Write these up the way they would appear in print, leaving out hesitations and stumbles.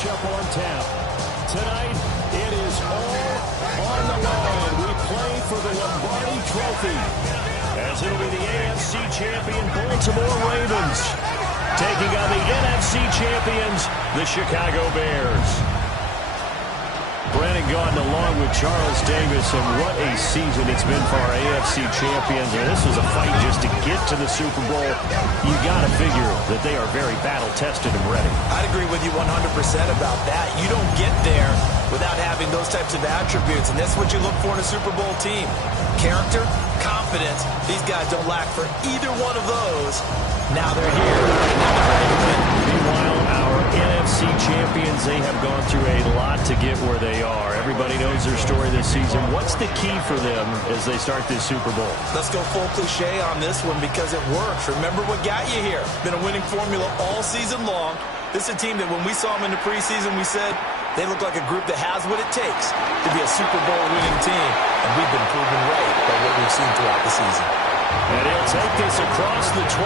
matchup on tap. Tonight, it is all on the line. We play for the Lombardi Trophy, as it'll be the AFC champion Baltimore Ravens taking on the NFC champions, the Chicago Bears. Brandon Gaudin along with Charles Davis, and what a season it's been for our AFC champions. And this was a fight just to get to the Super Bowl. You got to figure that they are very battle-tested and ready. I'd agree with you 100% about that. You don't get there without having those types of attributes, and that's what you look for in a Super Bowl team. Character, confidence. These guys don't lack for either one of those. Now they're here. Now they're ready to win. Meanwhile, our NFC champions, they have gone through a lot to get where they are. Everybody knows their story this season. What's the key for them as they start this Super Bowl? Let's go full cliche on this one because it works. Remember what got you here. Been a winning formula all season long. This is a team that when we saw them in the preseason, we said they look like a group that has what it takes to be a Super Bowl winning team. And we've been proven right by what we've seen throughout the season. And he'll take this across the 25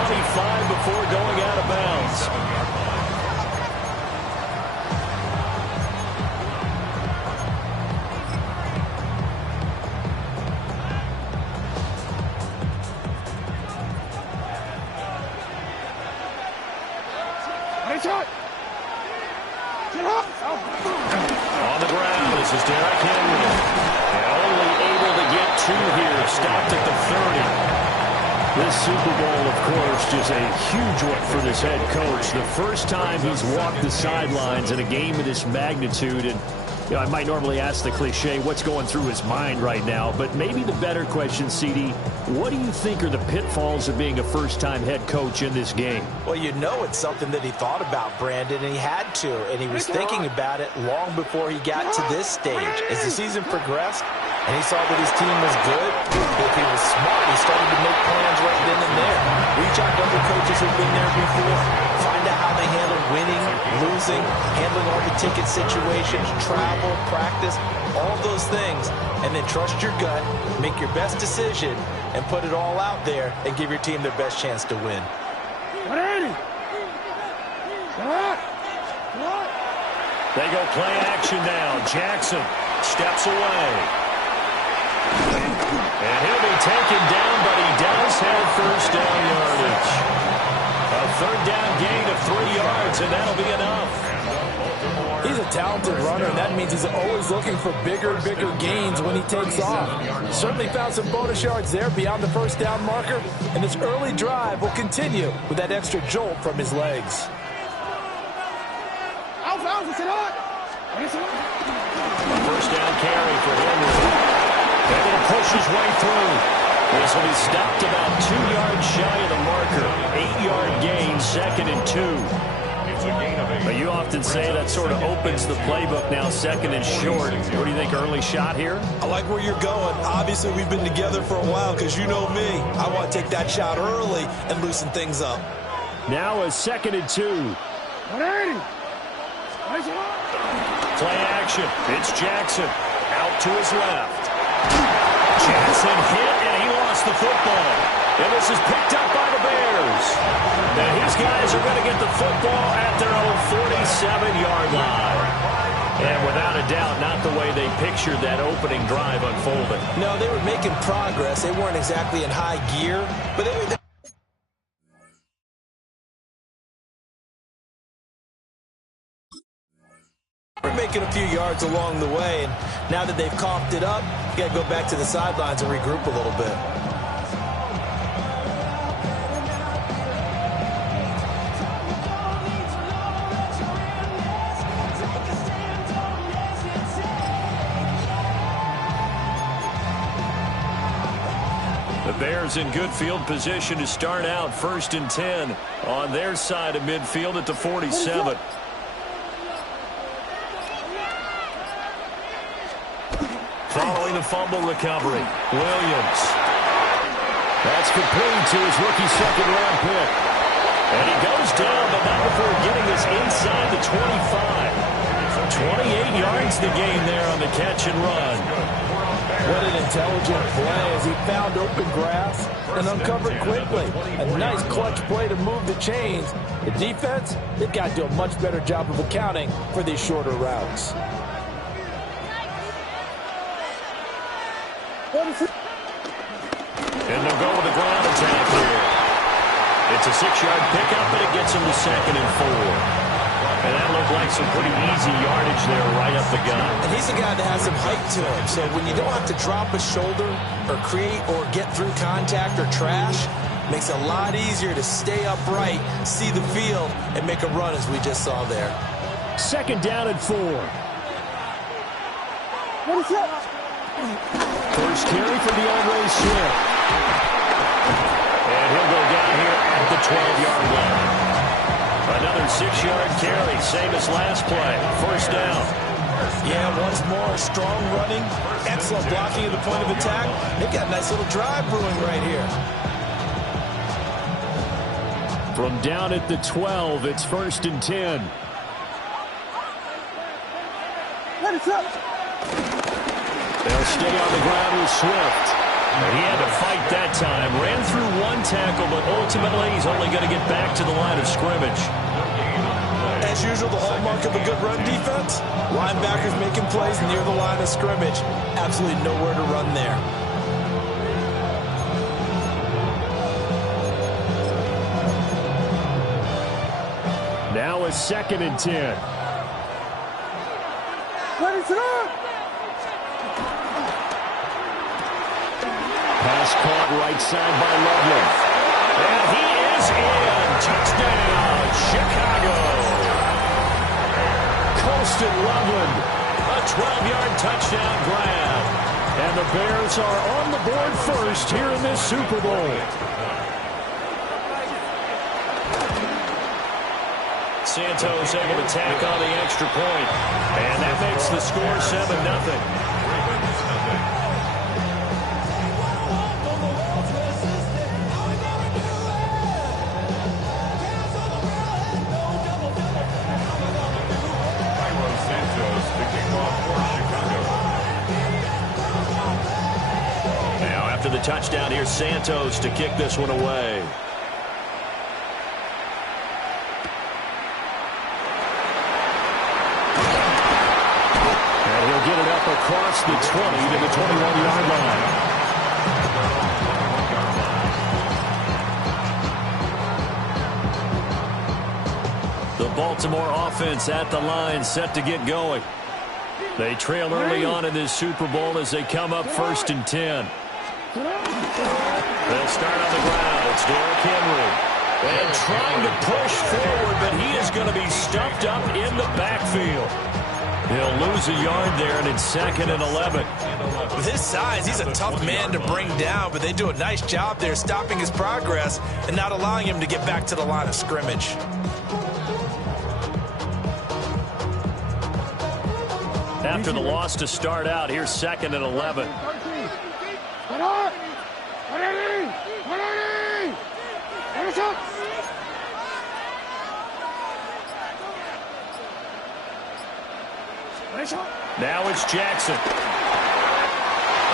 before going out of bounds. On the ground, this is Derrick Henry. And only able to get two here. Stopped at the 30. This Super Bowl, of course, just a huge one for this head coach. The first time he's walked the sidelines in a game of this magnitude. And you know, I might normally ask the cliche, what's going through his mind right now? But maybe the better question, CD, what do you think are the pitfalls of being a first-time head coach in this game? Well, you know it's something that he thought about, Brandon, and he had to. And he was thinking about it long before he got to this stage. As the season progressed and he saw that his team was good, if he was smart, he started to make plans right then and there. Reach out to other coaches who've been there before. Find out how they handle winning, losing, handling all the ticket situations, travel, practice, all those things. And then trust your gut, make your best decision, and put it all out there and give your team their best chance to win. They go play action now. Jackson steps away. And he'll be taken down, but he does have first down yardage. A third down gain of 3 yards, and that'll be enough. He's a talented runner, and that means he's always looking for bigger and bigger gains when he takes off. Certainly found some bonus yards there beyond the first down marker, and this early drive will continue with that extra jolt from his legs. A first down carry for Henry. Able to push his way through. This will be stopped about 2 yards shy of the marker. 8-yard gain, 2nd and 2. But you often say that sort of opens the playbook now, 2nd and short. What do you think, early shot here? I like where you're going. Obviously, we've been together for a while because you know me. I want to take that shot early and loosen things up. Now a 2nd and 2. Play action. It's Jackson out to his left. Jackson hit, and he lost the football. And this is picked up by the Bears. Now these guys are going to get the football at their own 47-yard line. And without a doubt, not the way they pictured that opening drive unfolding. No, they were making progress. They weren't exactly in high gear, but they were... We're making a few yards along the way, and now that they've coughed it up, you got to go back to the sidelines and regroup a little bit. The Bears in good field position to start out 1st and 10 on their side of midfield at the 47. Following the fumble recovery, Williams. That's complete to his rookie second-round pick. And he goes down, but not before getting this inside the 25. 28 yards the gain there on the catch and run. What an intelligent play as he found open grass and uncovered quickly. A nice clutch play to move the chains. The defense, they've got to do a much better job of accounting for these shorter routes. And they'll go with the ground attack here. It's a 6-yard pickup, and it gets him to 2nd and 4. And that looked like some pretty easy yardage there right up the gut. And he's a guy that has some height to him. So when you don't have to drop a shoulder or create or get through contact or trash, makes it a lot easier to stay upright, see the field, and make a run as we just saw there. 2nd down and 4. First carry for DeAndre Swift. And he'll go down here at the 12-yard line. Another 6-yard carry, same as last play. 1st down. Yeah, once more, strong running, excellent blocking at the point of attack. They've got a nice little drive brewing right here. From down at the 12, it's 1st and 10. They'll stay on the ground with Swift. He had to fight that time. Ran through one tackle, but ultimately he's only going to get back to the line of scrimmage. As usual, the hallmark of a good run defense, linebackers making plays near the line of scrimmage. Absolutely nowhere to run there. Now a 2nd and 10. Pass caught right side by Loveland. And he is in. Touchdown, Chicago. Colston Loveland. A 12-yard touchdown grab. And the Bears are on the board first here in this Super Bowl. Santos able to tack on the extra point. And that makes the score 7-0. The touchdown here, Santos to kick this one away. And he'll get it up across the 20 to the 21-yard line. The Baltimore offense at the line, set to get going. They trail early on in this Super Bowl as they come up 1st and 10. They'll start on the ground. It's Derrick Henry. And trying to push forward, but he is going to be stuffed up in the backfield. He'll lose a yard there, and it's 2nd and 11. With his size, he's a tough man to bring down, but they do a nice job there stopping his progress and not allowing him to get back to the line of scrimmage. After the loss to start out, here's 2nd and 11. Now it's Jackson.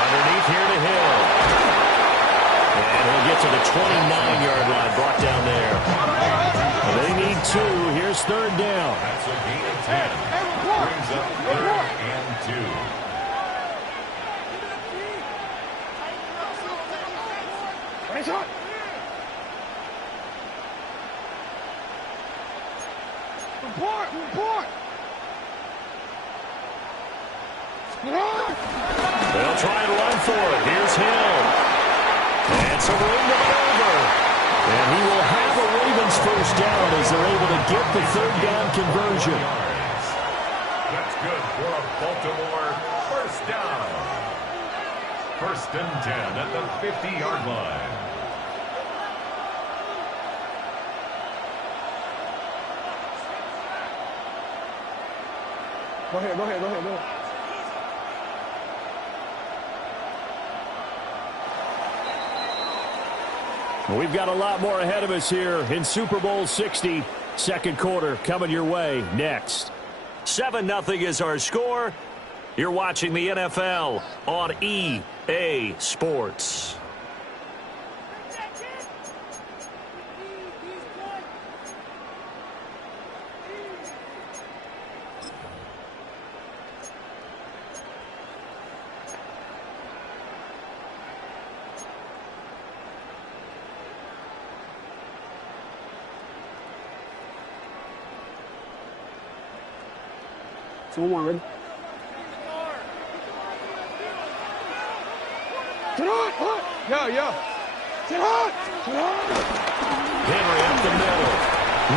Underneath here to Hill. And he'll get to the 29-yard line, brought down there. They need 2. Here's 3rd down. That's a gain of 10. Brings up 3rd and 2. Report! They'll try and run for it. Here's Hill. And some room to maneuver. And he will have a Ravens 1st down as they're able to get the 3rd down conversion. That's good for a Baltimore 1st down. 1st and 10 at the 50-yard line. Go ahead. We've got a lot more ahead of us here in Super Bowl 60. 2nd quarter coming your way next. 7-0 is our score. You're watching the NFL on EA Sports. So one more, ready? Yeah. Henry up the middle.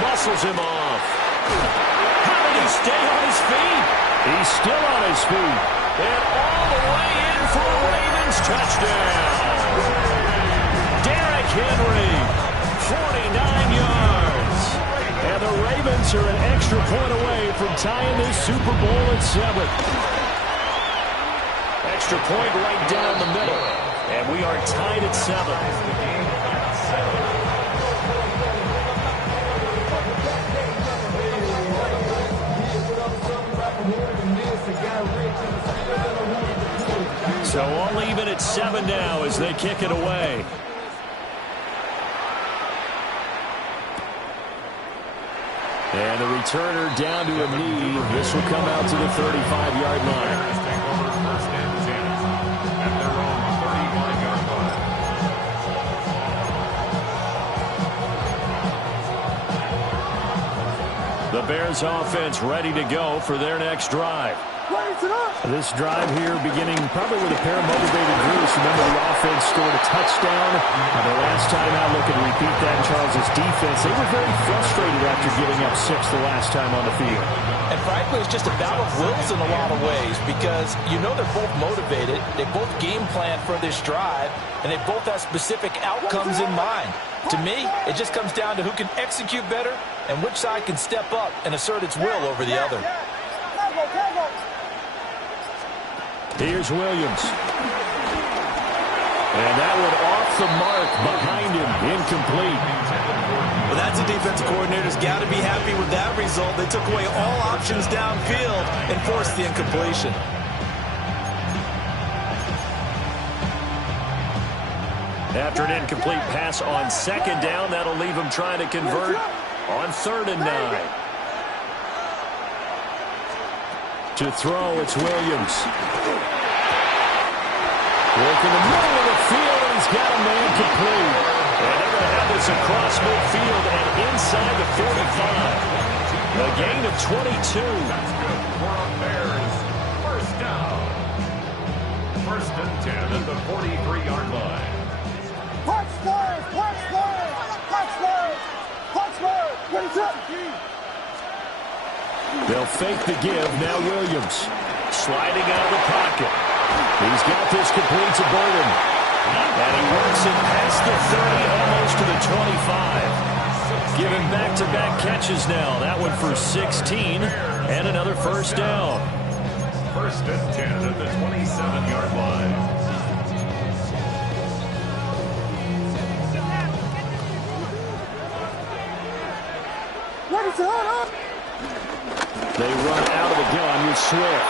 Muscles him off. How did he stay on his feet? He's still on his feet. And all the way in for a Ravens touchdown. Derrick Henry, 49 yards. And the Ravens are an extra point away from tying this Super Bowl at 7. Extra point right down the middle. And we are tied at 7. So all even at 7 now as they kick it away. And the returner down to a knee. This will come out to the 35-yard line. The Bears offense ready to go for their next drive. This drive here beginning probably with a pair of motivated groups. Remember, the offense scored a touchdown. The last time out, looking to repeat that in Charles' defense. They were very frustrated after giving up 6 the last time on the field. And frankly, it's just a battle of wills in a lot of ways because you know they're both motivated. They both game plan for this drive, and they both have specific outcomes in mind. To me, it just comes down to who can execute better and which side can step up and assert its will over the other. Here's Williams. And that one off the mark behind him, incomplete. Well, that's a defensive coordinator's got to be happy with that result. They took away all options downfield and forced the incompletion. After an incomplete pass on 2nd down, that'll leave him trying to convert on 3rd and 9. To throw, it's Williams. Work in the middle of the field, and he's got a man complete. And they're going to have this across midfield and inside the 45. A gain of 22. That's good for our Bears. First down. 1st and 10 at the 43-yard line. They'll fake the give. Now Williams sliding out of the pocket. He's got this complete to Burden. And he works it past the 30, almost to the 25. Giving back-to-back catches now. That one for 16 and another first down. 1st and 10 at the 27-yard line. They run out of the gun with Swift.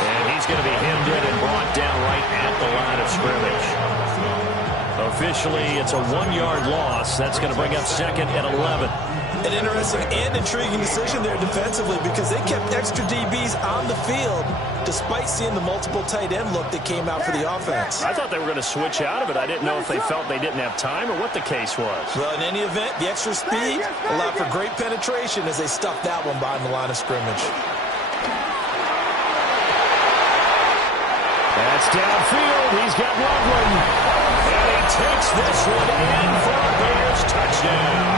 And he's going to be hemmed in and brought down right at the line of scrimmage. Officially, it's a 1-yard loss. That's going to bring up 2nd and 11. An interesting and intriguing decision there defensively because they kept extra DBs on the field despite seeing the multiple tight end look that came out for the offense. I thought they were going to switch out of it. I didn't know if they felt they didn't have time or what the case was. Well, in any event, the extra speed allowed for great penetration as they stuffed that one behind the line of scrimmage. That's downfield. He's got Loveland. And he takes this one in for a Bears touchdown.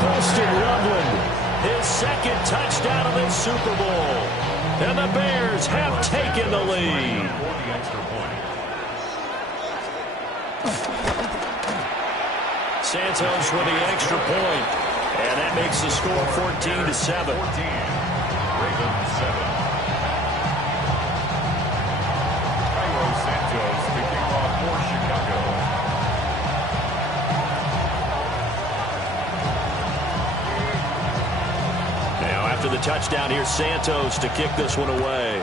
Colston Loveland, his 2nd touchdown of this Super Bowl. And the Bears have taken the lead. Santos with the extra point. And that makes the score 14-7. Ravens 7. Santos to kick off for Chicago. after the touchdown. Here's Santos to kick this one away.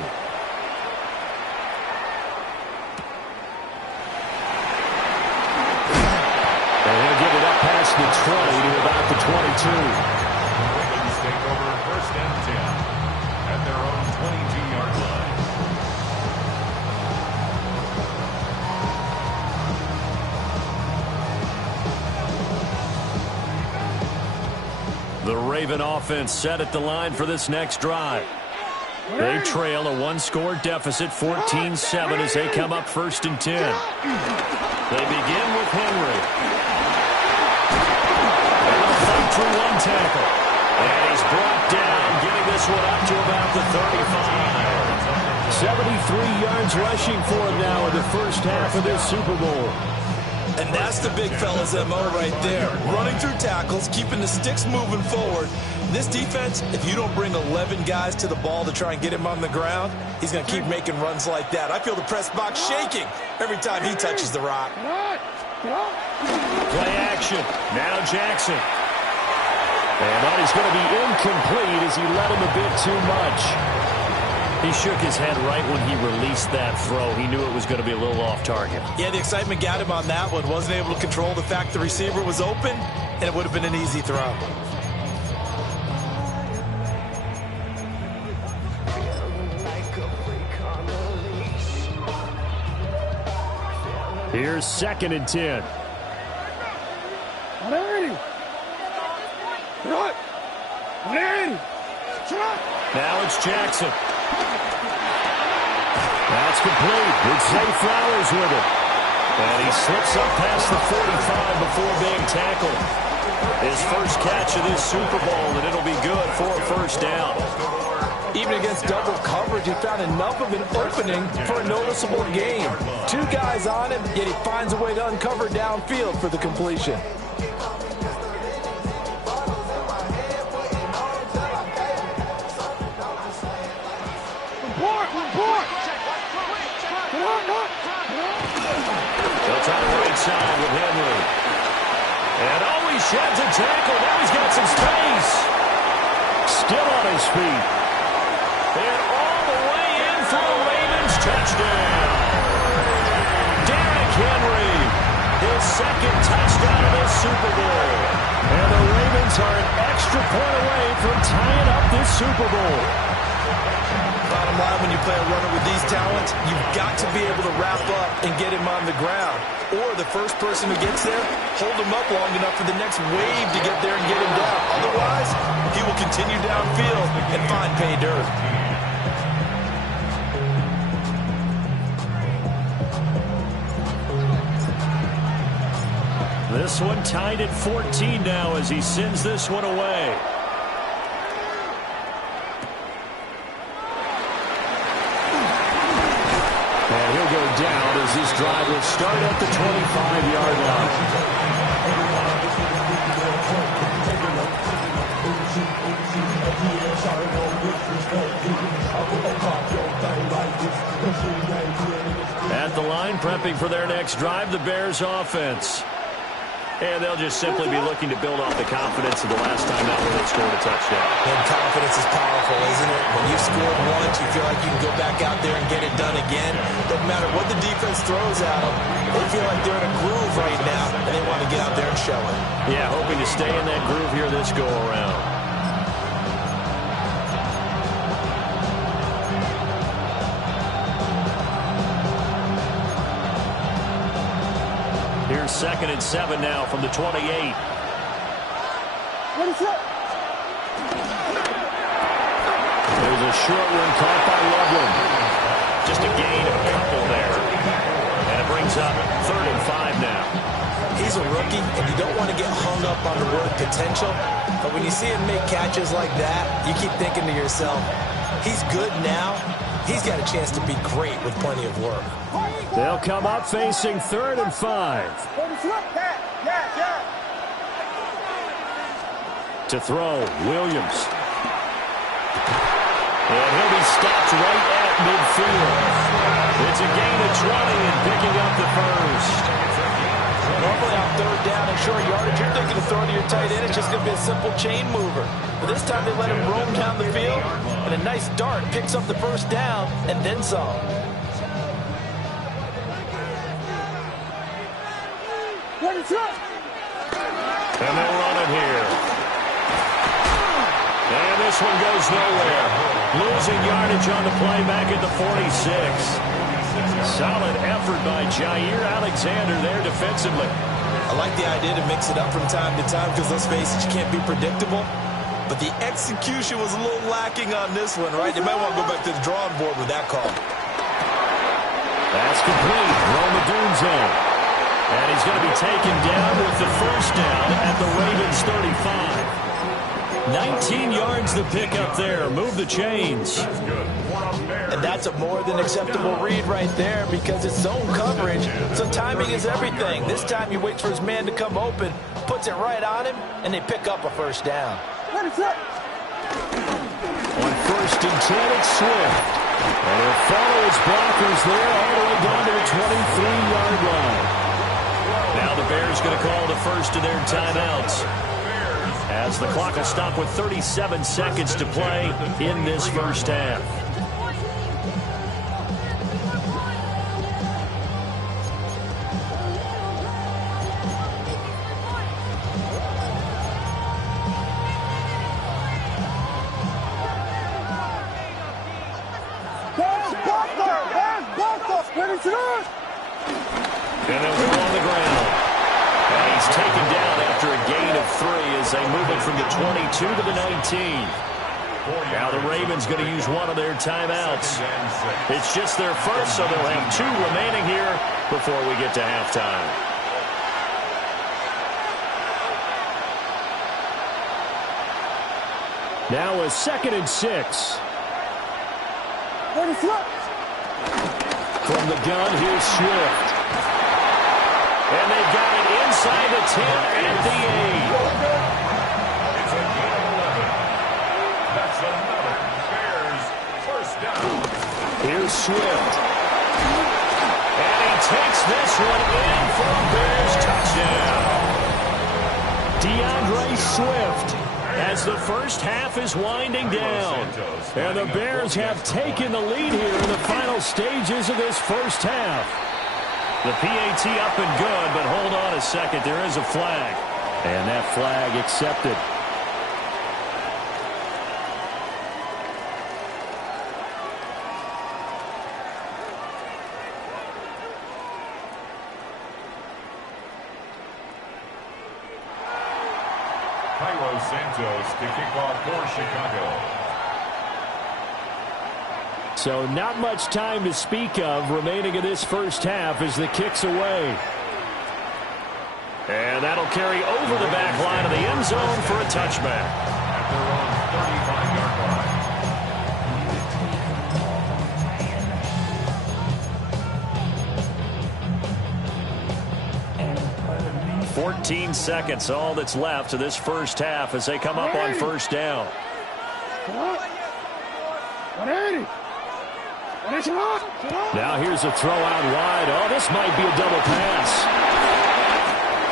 And he'll get it up past the 20 to about the 22. Ravens take over 1st and 10 at their own 22-yard line. The Raven offense set at the line for this next drive. They trail a one-score deficit, 14-7, as they come up 1st and 10. They begin with Henry. And they'll fight through one tackle. And he's brought down, getting this one up to about the 35. 73 yards rushing for him now in the first half of this Super Bowl. And that's the big fella's MO right there. Running through tackles, keeping the sticks moving forward. This defense, if you don't bring 11 guys to the ball to try and get him on the ground, he's going to keep making runs like that. I feel the press box shaking every time he touches the rock. Play action. Now Jackson. And that is going to be incomplete as he let him a bit too much. He shook his head right when he released that throw. He knew it was going to be a little off target. Yeah, the excitement got him on that one. Wasn't able to control the fact the receiver was open, and it would have been an easy throw. Here's 2nd and 10. Now it's Jackson. That's complete. With Zay Flowers with it. And he slips up past the 45 before being tackled. His first catch of this Super Bowl, and it'll be good for a 1st down. Even against double coverage, he found enough of an opening for a noticeable gain. 2 guys on him, yet he finds a way to uncover downfield for the completion. They'll try the right side with Henry. And he sheds a tackle. Now he's got some space. Still on his feet. And all the way in for a Ravens touchdown. Derrick Henry, his 2nd touchdown of this Super Bowl. And the Ravens are an extra point away from tying up this Super Bowl. Bottom line, when you play a runner with these talents, you've got to be able to wrap up and get him on the ground. Or the first person who gets there, hold him up long enough for the next wave to get there and get him down. Otherwise, he will continue downfield and find pay dirt. This one tied at 14 now as he sends this one away. And he'll go down as this drive will start at the 25-yard line. At the line, prepping for their next drive, the Bears offense. And they'll just simply be looking to build off the confidence of the last time out when they scored a touchdown. And confidence is powerful, isn't it? When you've scored once, you feel like you can go back out there and get it done again. Doesn't matter what the defense throws at them. They feel like they're in a groove right now, and they want to get out there and show it. Yeah, hoping to stay in that groove here this go-around. Here's 2nd and 7 now from the 28. What is that? There's a short one caught by Loveland. Just a gain of a couple there. And it brings up 3rd and 5 now. He's a rookie, and you don't want to get hung up on the word potential. But when you see him make catches like that, you keep thinking to yourself, he's good now. He's got a chance to be great with plenty of work. They'll come up facing 3rd and 5. To throw, Williams. And he'll be stopped right at midfield. It's a gain of 20 and picking up the first. Normally on third down and short yardage, you're thinking of throwing to your tight end. It's just going to be a simple chain mover. But this time they let him roam down the field, and a nice dart picks up the first down and then some. And they'll run it here. And this one goes nowhere. Losing yardage on the play back at the 46. Solid effort by Jair Alexander there defensively. I like the idea to mix it up from time to time because, let's face it, you can't be predictable. But the execution was a little lacking on this one, right? They might want to go back to the drawing board with that call. That's complete. Rome Odunze. And he's going to be taken down with the first down at the Ravens 35. 19 yards the pick up there. Move the chains. And that's a more than acceptable read right there because it's zone coverage. So timing is everything. This time he waits for his man to come open, puts it right on him, and they pick up a first down. On first and 10, it's Swift. And he'll follow his blockers there all the way down to the 23-yard line. Now the Bears going to call the first of their timeouts, as the clock will stop with 37 seconds to play in this first half. And they'll go on the ground. And he's taken down after a gain of 3 as they move it from the 22 to the 19. Now the Ravens going to use one of their timeouts. It's just their first, so they'll have 2 remaining here before we get to halftime. Now a 2nd and 6. From the gun, here's Swift. And they've got it inside the 10 at the 8. It's a gain of 11. That's another Bears first down. Here's Swift. And he takes this one in for a Bears touchdown. DeAndre Swift, as the first half is winding down. And the Bears have taken the lead here in the final stages of this first half. The PAT up and good, but hold on a second. There is a flag. And that flag accepted. Cairo Santos to kick off for Chicago. So not much time to speak of remaining in this first half as the kick's away. And that'll carry over the back line of the end zone for a touchback. At their own 35-yard line. 14 seconds, all that's left of this first half as they come up on first down. 180. Now here's a throw out wide. Oh, this might be a double pass.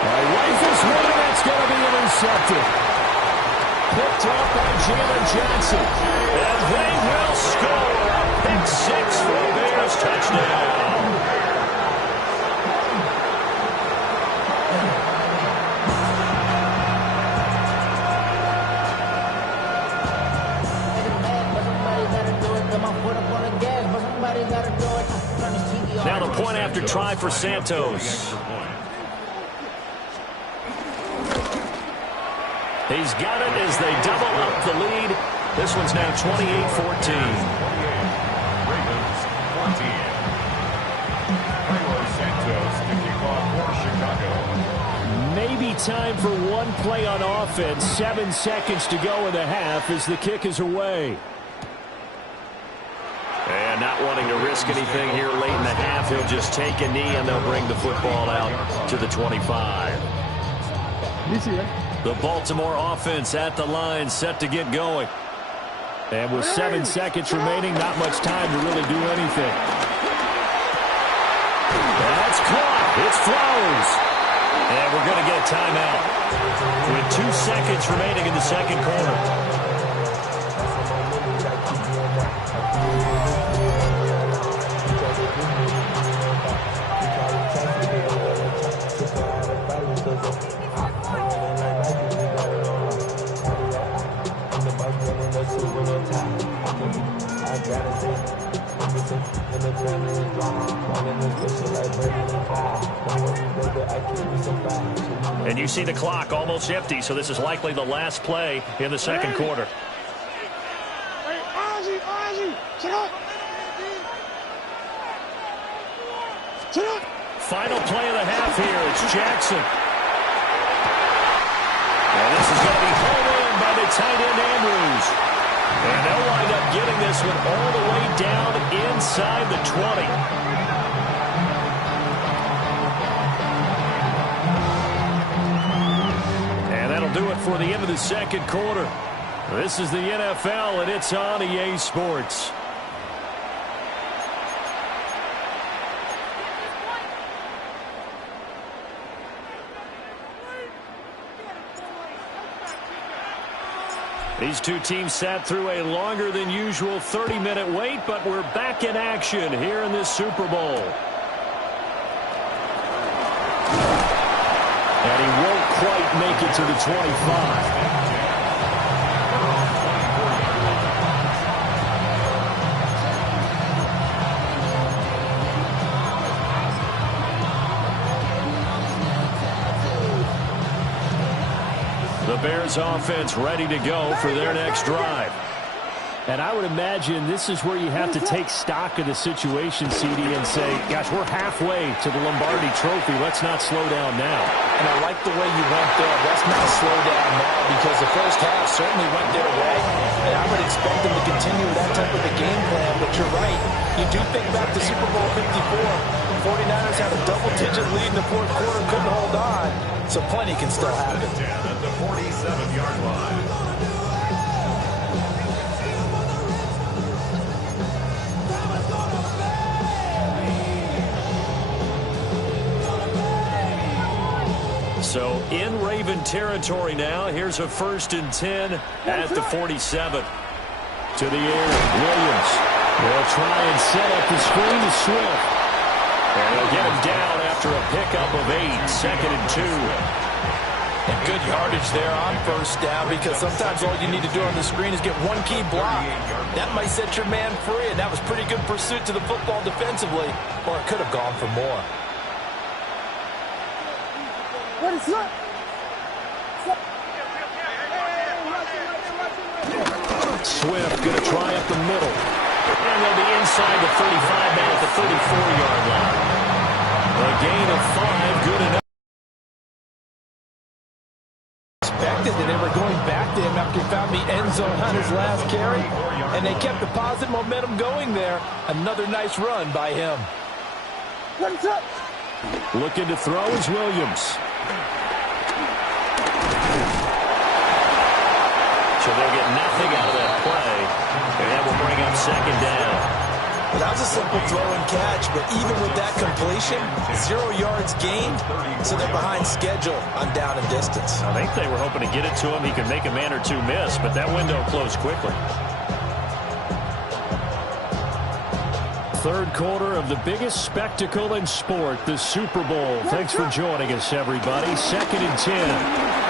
Rifles one, that's going to be intercepted. Picked up by Jalen Johnson. And they will score a pick 6 for a Bears touchdown. Now the point after try for Santos. He's got it as they double up the lead. This one's now 28-14. Ravens 14. Cairo Santos to kick off for Chicago. Maybe time for one play on offense. 7 seconds to go in the half as the kick is away. And not wanting to risk anything here late in the half, he'll just take a knee and they'll bring the football out to the 25. The Baltimore offense at the line, set to get going. And with 7 seconds remaining, not much time to really do anything. That's caught. It's Flowers. And we're going to get a timeout with 2 seconds remaining in the second quarter. And you see the clock almost empty, so this is likely the last play in the second quarter. Final play of the half here. It's Jackson. And this is going to be hauled in by the tight end Andrews. And they'll wind up getting this one all the way down inside the 20. And that'll do it for the end of the second quarter. This is the NFL, and it's on EA Sports. These two teams sat through a longer than usual 30-minute wait, but we're back in action here in this Super Bowl. And he won't quite make it to the 25. The Bears offense ready to go for their next drive. And I would imagine this is where you have to take stock of the situation, CD, and say, gosh, we're halfway to the Lombardi Trophy. Let's not slow down now. And I like the way you went there. Let's not slow down now, because the first half certainly went their way. And I would expect them to continue that type of a game plan. But you're right. You do think back to Super Bowl 54. The 49ers had a double-digit lead in the fourth quarter, couldn't hold on. So plenty can still happen. At the 47-yard line. So in Raven territory now. Here's a 1st and 10 at the 47. To the air, Williams will try and set up the screen to Swift. And they'll get him down after a pickup of 8, 2nd and 2. And good yardage there on first down, because sometimes all you need to do on the screen is get one key block. That might set your man free, and that was pretty good pursuit to the football defensively, or it could have gone for more. Swift going to try up the middle. And they'll be inside the 35 man at the 34-yard line. A gain of 5, good enough. Expected that they were going back to him after he found the end zone on his last carry, and they kept the positive momentum going there. Another nice run by him. Looking to throw is Williams. So they'll get nothing out of that play, and that will bring up 2nd down. Well, that was a simple throw and catch, but even with that completion, 0 yards gained, so they're behind schedule on down and distance. I think they were hoping to get it to him. He could make a man or two miss, but that window closed quickly. Third quarter of the biggest spectacle in sport, the Super Bowl. Thanks for joining us, everybody. 2nd and 10.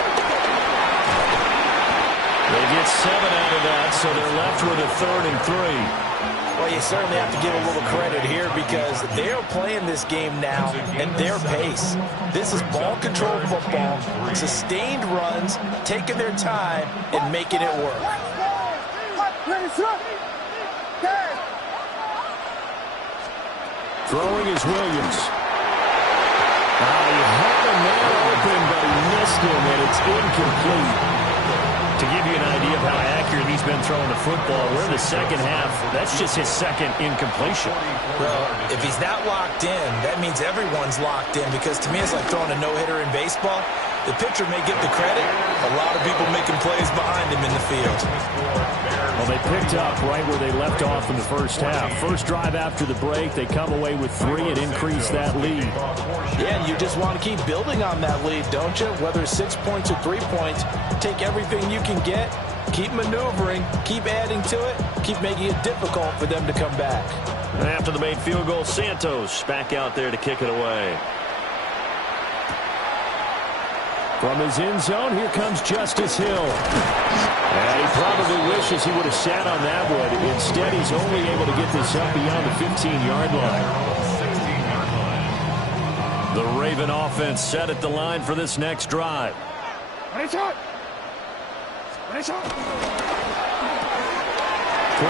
They get 7 out of that, so they're left with a 3rd and 3. Well, you certainly have to give a little credit here, because they're playing this game now at their pace. This is ball control football, sustained runs, taking their time, and making it work. Throwing is Williams. He had a man open, but he missed him, and it's incomplete. To give you an idea of how accurate he's been throwing the football, we're in the second half. That's just his 2nd incompletion. Well, if he's not locked in, that means everyone's locked in, because to me it's like throwing a no-hitter in baseball. The pitcher may get the credit. A lot of people making plays behind him in the field. Well, they picked up right where they left off in the first half. First drive after the break, they come away with 3 and increase that lead. Yeah, and you just want to keep building on that lead, don't you? Whether it's 6 points or 3 points, take everything you can get, keep maneuvering, keep adding to it, keep making it difficult for them to come back. And after the made field goal, Santos back out there to kick it away. From his end zone, here comes Justice Hill. And he probably wishes he would have sat on that one. Instead, he's only able to get this up beyond the 15-yard line. The Raven offense set at the line for this next drive. Quick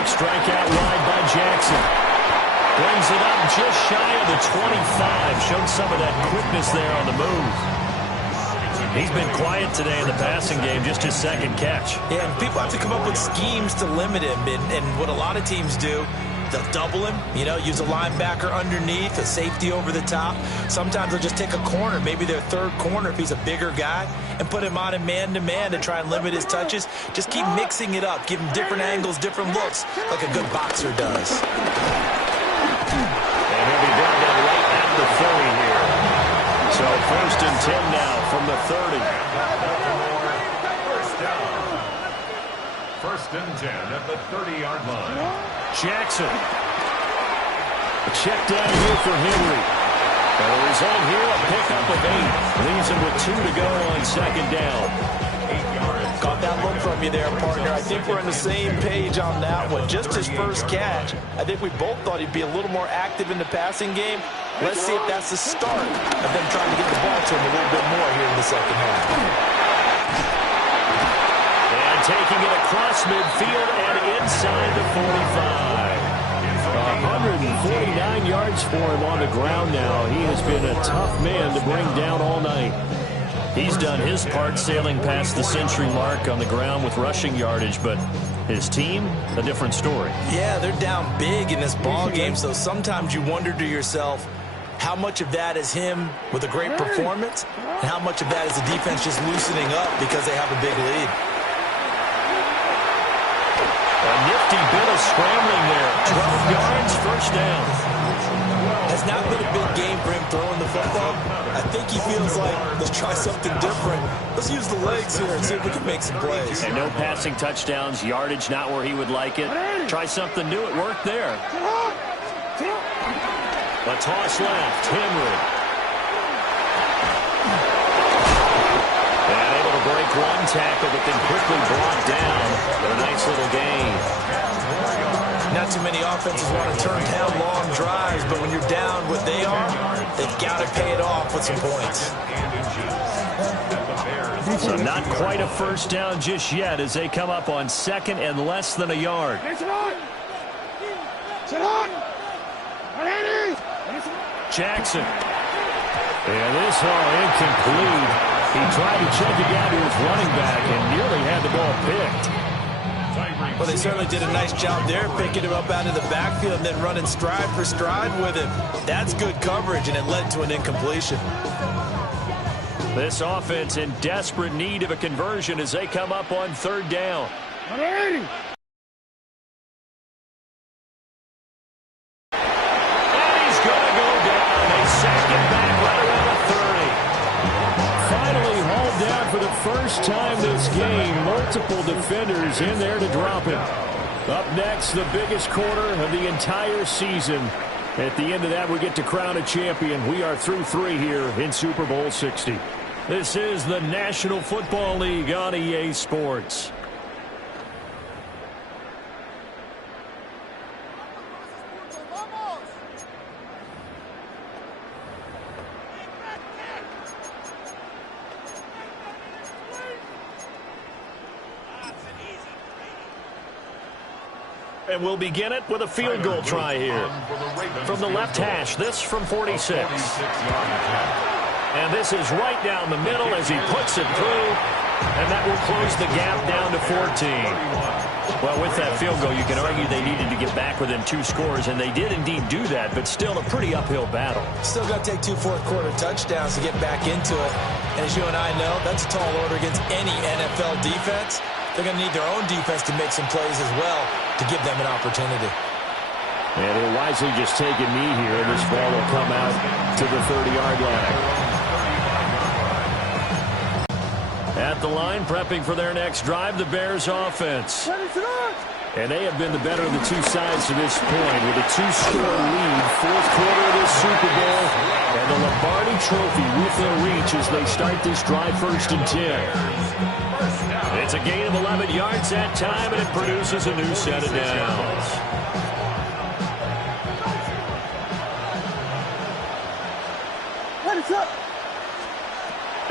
strikeout wide by Jackson. Brings it up just shy of the 25. Showed some of that quickness there on the move. He's been quiet today in the passing game, just his second catch. Yeah, and people have to come up with schemes to limit him. And what a lot of teams do, they'll double him, use a linebacker underneath, a safety over the top. Sometimes they'll just take a corner, maybe their third corner if he's a bigger guy, and put him on in man-to-man to try and limit his touches. Just keep mixing it up, give him different angles, different looks, like a good boxer does. And he'll be brought down right at the 30 here. So first and 10 now from the 30. First down. First and 10 at the 30-yard line. Jackson. A check down here for Henry. The result here, a pickup of 8. Leaves him with 2 to go on second down. 8 yards. Got that look from you there, partner. I think we're on the same page on that one. Just his first catch. I think we both thought he'd be a little more active in the passing game. Let's see if that's the start of them trying to get the ball to him a little bit more here in the second half. And taking it across midfield and inside the 45. 149 yards for him on the ground now. He has been a tough man to bring down all night. He's done his part sailing past the century mark on the ground with rushing yardage, but his team, a different story. Yeah, they're down big in this ball game, so sometimes you wonder to yourself, how much of that is him with a great performance, and how much of that is the defense just loosening up because they have a big lead. A nifty bit of scrambling there. 12 yards, first down. Has not been a big game for him throwing the football. I think he feels like, let's try something different. Let's use the legs here and see if we can make some plays. And no passing touchdowns, yardage not where he would like it. Try something new, it worked there. A toss left, Henry. And able to break one tackle, but then quickly brought down. A nice little gain. Not too many offenses want to turn down long drives, but when you're down what they are, they've got to pay it off with some points. So not quite a first down just yet as they come up on second and less than a yard. Jackson. And this incomplete. He tried to check it down to his running back and nearly had the ball picked. Well, they certainly did a nice job there, picking him up out of the backfield and then running stride for stride with him. That's good coverage, and it led to an incompletion. This offense in desperate need of a conversion as they come up on third down. And he's going to go down. They sack him back right around the 30. Finally hauled down for the first time this game. Multiple defenders in there to drop him. Up next, the biggest quarter of the entire season. At the end of that, we get to crown a champion. We are through 3 here in Super Bowl 60. This is the National Football League on EA Sports. And we'll begin it with a field goal try here. From the left hash, this from 46. And this is right down the middle as he puts it through. And that will close the gap down to 14. Well, with that field goal, you can argue they needed to get back within 2 scores, and they did indeed do that, but still a pretty uphill battle. Still got to take 2 fourth-quarter touchdowns to get back into it. And as you and I know, that's a tall order against any NFL defense. They're going to need their own defense to make some plays as well to give them an opportunity. And they're wisely just taking knee here, and this ball will come out to the 30-yard line. At the line, prepping for their next drive, the Bears offense. And they have been the better of the two sides to this point with a 2-score lead, 4th quarter of this Super Bowl, and the Lombardi Trophy within reach as they start this drive 1st and 10. It's a gain of 11 yards that time, and it produces a new set of downs.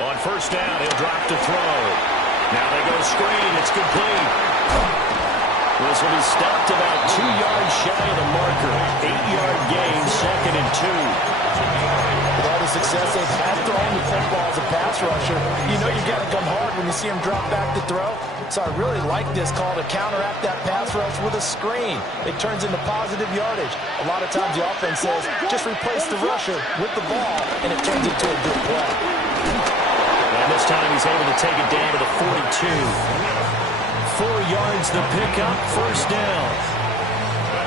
On 1st down, he'll drop to throw. Now they go screen. It's complete. This will be stopped about 2 yards shy of the marker. 8-yard gain, 2nd and 2. With all the success they've had throwing the football as a pass rusher, you know you got to come hard when you see him drop back to throw. So I really like this call to counteract that pass rush with a screen. It turns into positive yardage. A lot of times the offense says, just replace the rusher with the ball, and it turns into a good play. And this time he's able to take it down to the 42. 4 yards the pickup, 1st down.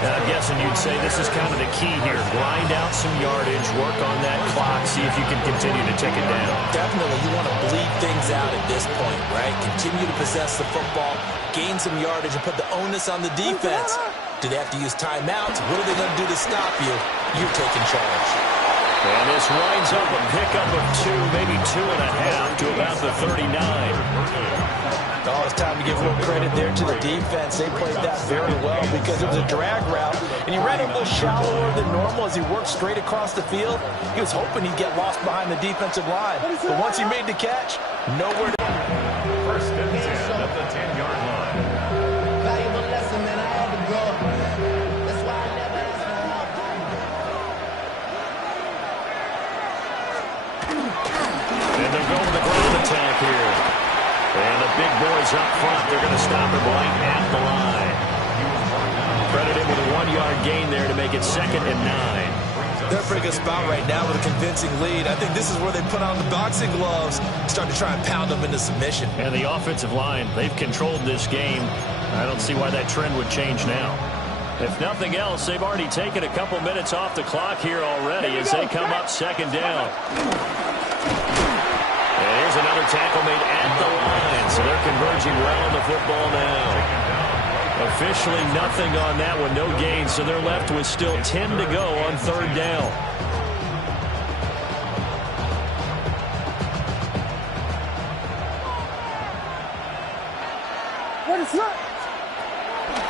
And I'm guessing you'd say this is kind of the key here. Grind out some yardage, work on that clock, see if you can continue to take it down. Definitely, you want to bleed things out at this point, right? Continue to possess the football, gain some yardage, and put the onus on the defense. Do they have to use timeouts? What are they going to do to stop you? You're taking charge. And this winds up a pickup of 2, maybe 2.5 to about the 39. Oh, it's time to give a little credit there to the defense. They played that very well because it was a drag route, and he ran it a little shallower than normal as he worked straight across the field. He was hoping he'd get lost behind the defensive line. But once he made the catch, nowhere to... 1st and 10 at the 10-yard line. Valuable lesson, man. I had to go. That's why I never asked for help. And they'll go with the ground attack here. And the big boys up front, they're going to stop him right at the line. Credited with a 1-yard gain there to make it 2nd and 9. They're in a pretty good spot right now with a convincing lead. I think this is where they put on the boxing gloves, start to try and pound them into submission. And the offensive line, they've controlled this game. I don't see why that trend would change now. If nothing else, they've already taken a couple minutes off the clock here already as they come up 2nd down. And here's another tackle made at the line, so they're converging well on the football now. Officially nothing on that one, no gain, so they're left with still 10 to go on 3rd down.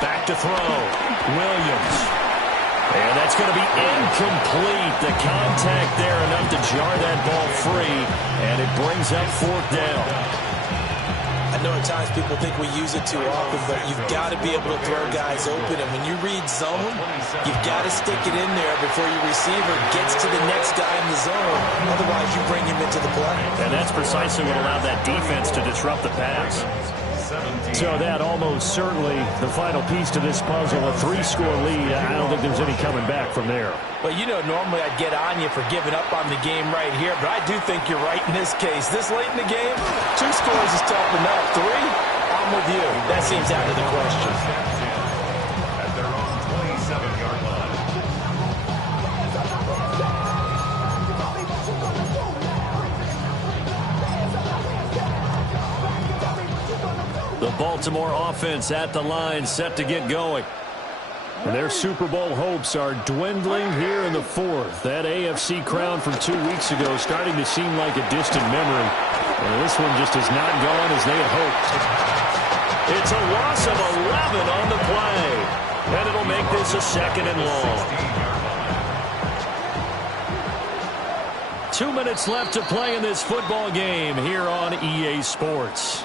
Back to throw. Williams. And that's going to be incomplete. The contact there enough to jar that ball free, and it brings up 4th down. I know at times people think we use it too often, but you've got to be able to throw guys open. And when you read zone, you've got to stick it in there before your receiver gets to the next guy in the zone. Otherwise, you bring him into the play. And that's precisely what allowed that defense to disrupt the pass. So that almost certainly the final piece to this puzzle, a 3-score lead. I don't think there's any coming back from there. Well, you know, normally I'd get on you for giving up on the game right here, but I do think you're right in this case. This late in the game, 2 scores is tough enough. 3, I'm with you. That seems out of the question. At their own 27-yard line. The Baltimore offense at the line, set to get going. And their Super Bowl hopes are dwindling here in the 4th. That AFC crown from 2 weeks ago starting to seem like a distant memory. And this one just has not gone as they had hoped. It's a loss of 11 on the play. And it'll make this a 2nd and long. 2 minutes left to play in this football game here on EA Sports.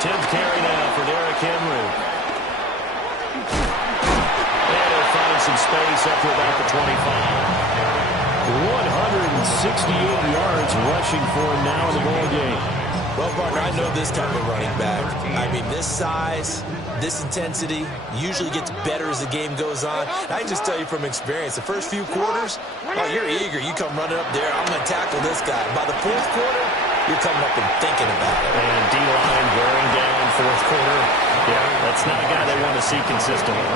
10th carry now for Derrick Henry. And he'll find some space up to about the 25. 168 yards rushing for him now in the ball game. Well, partner, I know this type of running back. I mean, this size, this intensity usually gets better as the game goes on. I can just tell you from experience, the first few quarters, oh, you're eager. You come running up there, I'm going to tackle this guy. By the fourth quarter, you're coming up and thinking about it. And D-line wearing down fourth quarter. Yeah, that's not a guy they want to see consistently.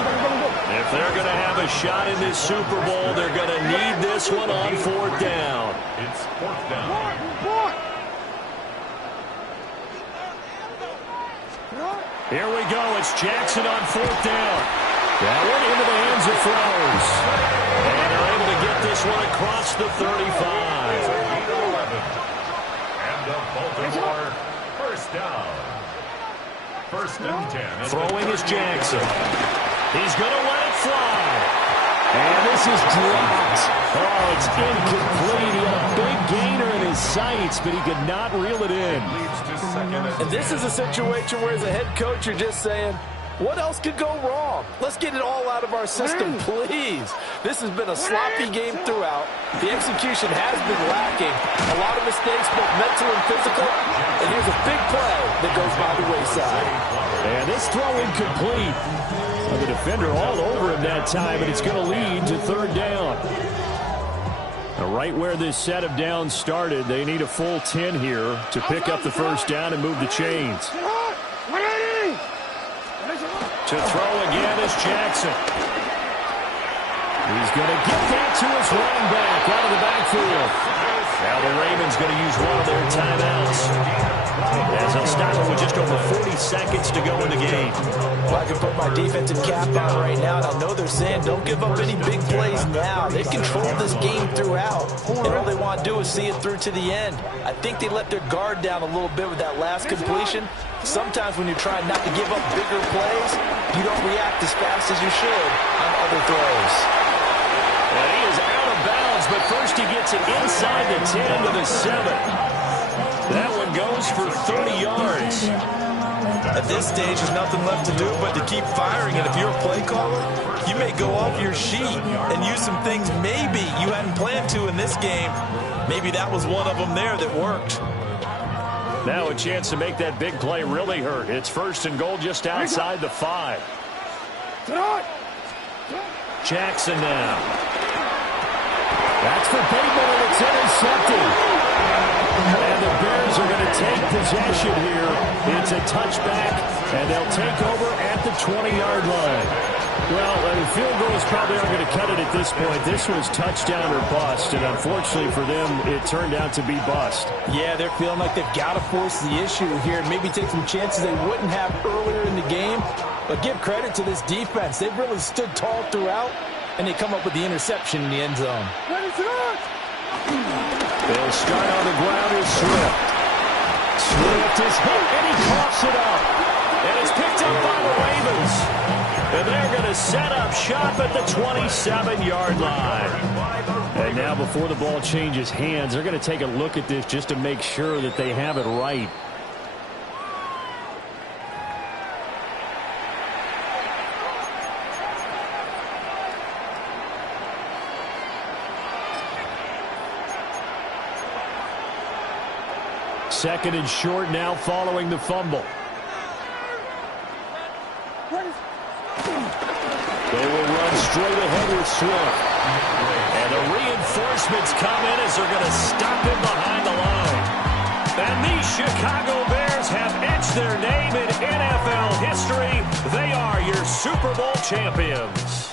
If they're going to have a shot in this Super Bowl, they're going to need this one on fourth down. It's fourth down. Here we go. It's Jackson on fourth down. That one into the hands of Flowers. And they're able to get this one across the 35. And the Baltimore first down. First and 10. Throwing is Jackson. He's going to let it fly. And this is dropped. Oh, it's incomplete. He had a big gainer in his sights, but he could not reel it in. And this is a situation where, as a head coach, you're just saying, what else could go wrong? Let's get it all out of our system, please. This has been a sloppy game throughout. The execution has been lacking. A lot of mistakes, both mental and physical. And here's a big play that goes by the wayside. And this throw incomplete. The defender all over him that time, and it's going to lead to third down. Now, right where this set of downs started, they need a full 10 here to pick up the first down and move the chains. To throw again is Jackson. He's going to get that to his running back out of the backfield. Now the Ravens going to use one of their timeouts, as they'll stop it with just over 40 seconds to go in the game. Well, I can put my defensive cap on right now, and I know they're saying don't give up any big plays now. They've controlled this game throughout, and all they want to do is see it through to the end. I think they let their guard down a little bit with that last completion. Sometimes when you're trying not to give up bigger plays, you don't react as fast as you should on other throws. And he is out of bounds, but first he gets it inside the 10 to the 7. That one goes for 30 yards. At this stage, there's nothing left to do but to keep firing. And if you're a play caller, you may go off your sheet and use some things maybe you hadn't planned to in this game. Maybe that was one of them there that worked. Now a chance to make that big play really hurt. It's first and goal just outside the 5. Jackson now. That's for Bateman, and it's intercepted. And the Bears are going to take possession here. It's a touchback, and they'll take over at the 20-yard line. Well, the field goals probably aren't going to cut it at this point. This was touchdown or bust, and unfortunately for them, it turned out to be bust. Yeah, they're feeling like they've got to force the issue here and maybe take some chances they wouldn't have earlier in the game. But give credit to this defense. They've really stood tall throughout, and they come up with the interception in the end zone. They'll start on the ground with Swift. Swift is hit, and he coughs it up. And it's picked up by the Ravens. And they're going to set up shop at the 27-yard line. And now before the ball changes hands, they're going to take a look at this just to make sure that they have it right. Second and short now following the fumble. They will run straight ahead with Swift. And the reinforcements come in as they're going to stop him behind the line. And these Chicago Bears have etched their name in NFL history. They are your Super Bowl champions.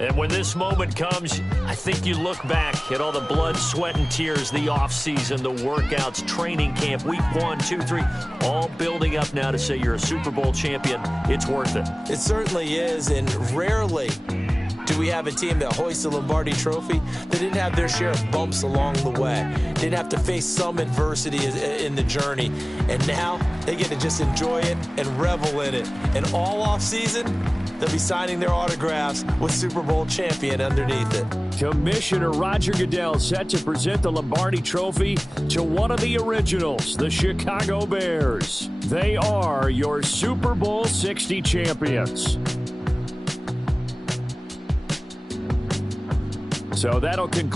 And when this moment comes, I think you look back at all the blood, sweat, and tears, the offseason, the workouts, training camp, week 1, 2, 3, all building up now to say you're a Super Bowl champion. It's worth it. It certainly is, and rarely do we have a team that hoists the Lombardi Trophy that didn't have their share of bumps along the way, didn't have to face some adversity in the journey, and now they get to just enjoy it and revel in it. And all offseason, they'll be signing their autographs with Super Bowl champion underneath it. Commissioner Roger Goodell set to present the Lombardi Trophy to one of the originals, the Chicago Bears. They are your Super Bowl 60 champions. So that'll conclude.